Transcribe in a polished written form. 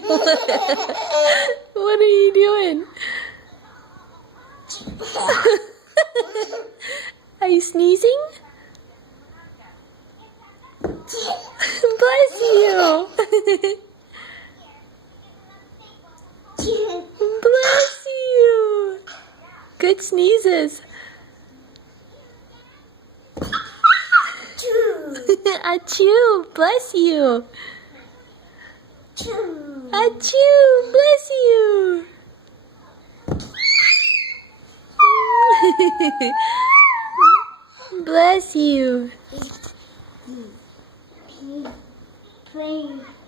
What are you doing? Are you sneezing? Bless you. Bless you. Good sneezes. Achoo. Bless you. Achoo. Bless you. Bless you.